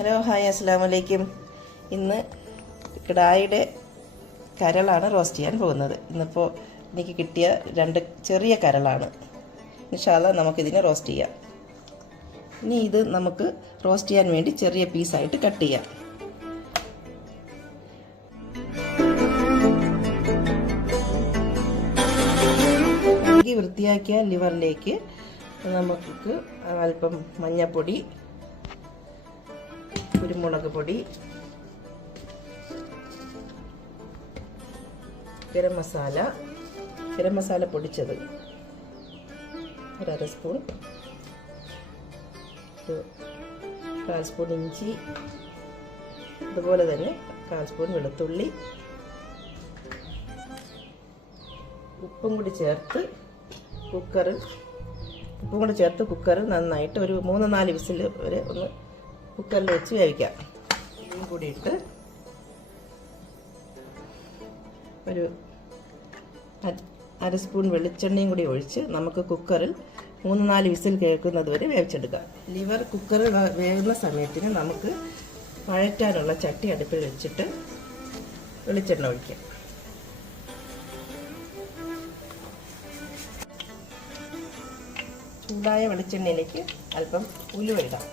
Hello hi അസ്സലാമു അലൈക്കും. ഇന്ന് കിടായുടെ കരളാണ് റോസ്റ്റ് ചെയ്യാൻ പോകുന്നത്. ഇന്നിപ്പോൾ എനിക്ക് കിട്ടിയ 2 ചെറിയ കരളാണ്. ഇൻഷാ അല്ലാഹ് നമുക്കിതിനെ റോസ്റ്റ് ചെയ്യാം. ഇനി ഇത് നമുക്ക് റോസ്റ്റ് ചെയ്യാൻ വേണ്ടി ചെറിയ പീസായിട്ട് കട്ട് ചെയ്യാം. കഴുകി വൃത്തിയാക്കിയ ലിവറിലേക്ക് നമുക്ക് അല്പം മഞ്ഞൾപ്പൊടി, കുരുമുളക് പൊടി, ഗരം മസാല പൊടിച്ചത് 1/2 സ്പൂൺ, 1/4 സ്പൂൺ ഇഞ്ചി, അതുപോലെ തന്നെ 1/4 സ്പൂൺ വെളുത്തുള്ളി, ഉപ്പും കൂടി ചേർത്ത് കുക്കറിൽ നന്നായിട്ട് ഒരു 3-4 വിസിൽ വരെ ഒന്ന് കുക്കറിൽ വെച്ച് വേവിക്കാം. ഇതും കൂടി ഇട്ട് ഒരു 1/2 സ്പൂൺ വെളിച്ചെണ്ണയും കൂടി ഒഴിച്ച് നമുക്ക് കുക്കറിൽ 3-4 വിസിൽ കേൾക്കുന്നത് വരെ വേവിച്ചെടുക്കാം. ലിവർ കുക്കറിൽ വേകുന്ന സമയത്തിന് നമുക്ക് വഴറ്റാനുള്ള ചട്ടി അടുപ്പിൽ വെച്ചിട്ട് വെളിച്ചെണ്ണ ഒഴിക്കാം. ചൂടായ വെളിച്ചെണ്ണയിലേക്ക് അല്പം ഉലുവ ഇടാം.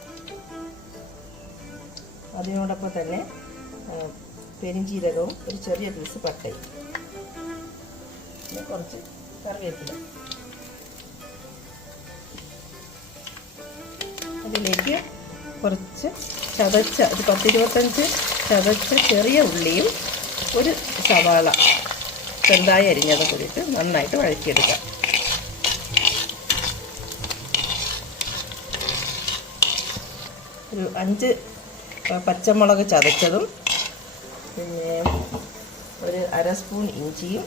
അതിനോടൊപ്പം തന്നെ പെരിഞ്ചീരകവും ഒരു ചെറിയ പീസ് പട്ടയും, പിന്നെ കുറച്ച് കറിവേപ്പില. അതിലേക്ക് കുറച്ച് ചതച്ച 10-25 ചതച്ച ചെറിയ ഉള്ളിയും ഒരു സവാള ചെറുതായി അരിഞ്ഞത് കൂടിയിട്ട് നന്നായിട്ട് വഴറ്റിയെടുക്കാം. ഒരു 5 പച്ചമുളക് ചതച്ചതും, പിന്നെ ഒരു 1/2 സ്പൂൺ ഇഞ്ചിയും,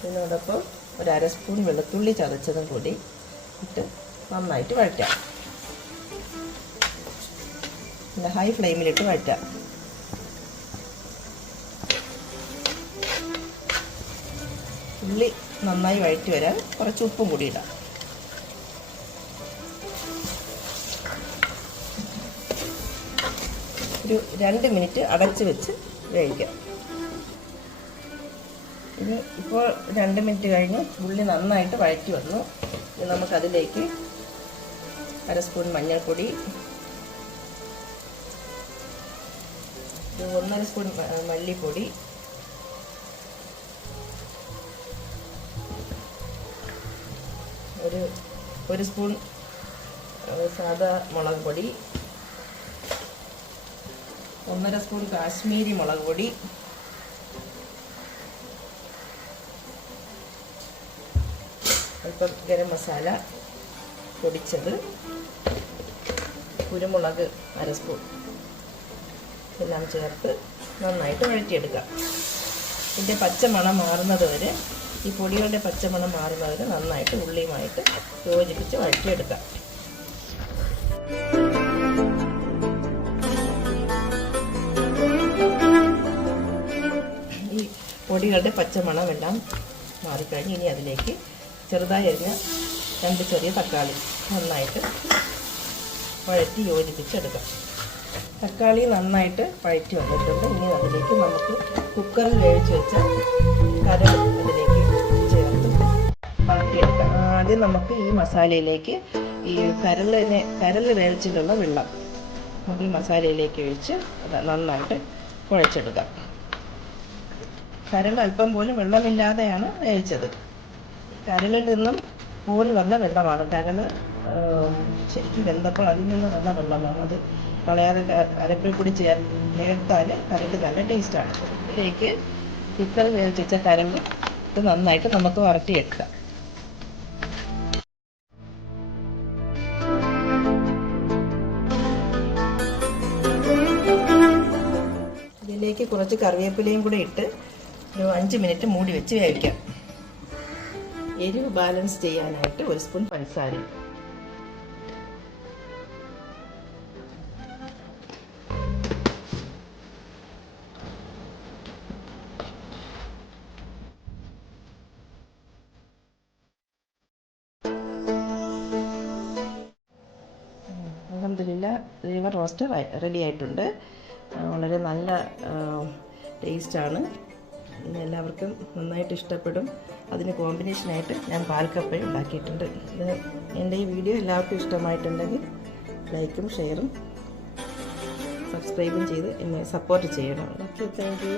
ഇതിനോടൊപ്പം ഒരു 1/2 സ്പൂൺ വെളുത്തുള്ളി ചതച്ചതും കൂടി ഇട്ട് നന്നായിട്ട് വഴറ്റാം. ഹൈ ഫ്ലെയിമിലിട്ട് വഴറ്റാം. ഉള്ളി നന്നായി വഴറ്റി വരാൻ കുറച്ച് ഉപ്പും കൂടി ഇടാം. ഒരു 2 മിനിറ്റ് അടച്ച് വെച്ച് വേവിക്കാം. ഇനി ഇപ്പോൾ 2 മിനിറ്റ് കഴിഞ്ഞ് ഉള്ളി നന്നായിട്ട് വഴറ്റി വന്നു. ഇനി നമുക്കതിലേക്ക് 1/2 സ്പൂൺ മഞ്ഞൾപ്പൊടി, 1/2 സ്പൂൺ മല്ലിപ്പൊടി, ഒരു സ്പൂൺ സാദാ മുളക് പൊടി, 1/2 സ്പൂൺ കാശ്മീരി മുളക് പൊടി, അല്പം ഗരം മസാല പൊടിച്ചത്, കുരുമുളക് 1/2 സ്പൂൺ എല്ലാം ചേർത്ത് നന്നായിട്ട് വഴറ്റിയെടുക്കാം. ഇതിൻ്റെ പച്ചമണം മാറുന്നത് വരെ, ഈ പൊടികളുടെ പച്ചമണം മാറുന്നത് വരെ നന്നായിട്ട് ഉള്ളിയുമായിട്ട് യോജിപ്പിച്ച് വഴറ്റിയെടുക്കാം. പൊടികളുടെ പച്ചമണമെല്ലാം മാറിക്കഴിഞ്ഞ് ഇനി അതിലേക്ക് ചെറുതായി അരിഞ്ഞ 2 ചെറിയ തക്കാളി നന്നായിട്ട് വഴറ്റി യോജിപ്പിച്ചെടുക്കാം. തക്കാളി നന്നായിട്ട് വഴറ്റി വന്നിട്ടുണ്ട്. ഇനി അതിലേക്ക് നമുക്ക് കുക്കറിൽ വേവിച്ച് വെച്ച കരൾ അതിലേക്ക് ചേർത്ത് വഴറ്റിയെടുക്കാം. ആദ്യം നമുക്ക് ഈ മസാലയിലേക്ക് ഈ കരൾ വേവിച്ചിട്ടുള്ള വെള്ളം നമുക്ക് ഈ മസാലയിലേക്ക് ഒഴിച്ച് നന്നായിട്ട് കുഴച്ചെടുക്കാം. കരൾ അല്പം പോലും വെള്ളമില്ലാതെയാണ് വേവിച്ചത്. കരളിൽ നിന്നും പോലും വന്ന വെള്ളമാണ്. കരൾ ശരിക്കും വെന്തപ്പോൾ അതിൽ നിന്ന് വന്ന വെള്ളമാണ്. അത് കളയാതെ അരപ്പിൽ കൂടി ചേർത്താൽ കരൾ നല്ല ടേസ്റ്റാണ്. ഇതിലേക്ക് കുക്കറിൽ വേവിച്ച കരൾ ഇത് നന്നായിട്ട് നമുക്ക് വരട്ടിയെടുക്കാം. ഇതിലേക്ക് കുറച്ച് കറിവേപ്പിലയും കൂടെ ഇട്ട് ഒരു 5 മിനിറ്റ് മൂടി വെച്ച് വേവിക്കാം. എരിവ് ബാലൻസ് ചെയ്യാനായിട്ട് 1 സ്പൂൺ പഞ്ചസാര, അൽഹംദുലില്ലാ ലിവർ റോസ്റ്റ് റെഡി ആയിട്ടുണ്ട്. വളരെ നല്ല ടേസ്റ്റാണ്. എല്ലാവർക്കും നന്നായിട്ട് ഇഷ്ടപ്പെടും. അതിന് കോമ്പിനേഷനായിട്ട് ഞാൻ പാൽക്കപ്പയും ഉണ്ടാക്കിയിട്ടുണ്ട്. എൻ്റെ ഈ വീഡിയോ എല്ലാവർക്കും ഇഷ്ടമായിട്ടുണ്ടെങ്കിൽ ലൈക്കും ഷെയറും സബ്സ്ക്രൈബും ചെയ്ത് എന്നെ സപ്പോർട്ട് ചെയ്യണം. Okay, thank you.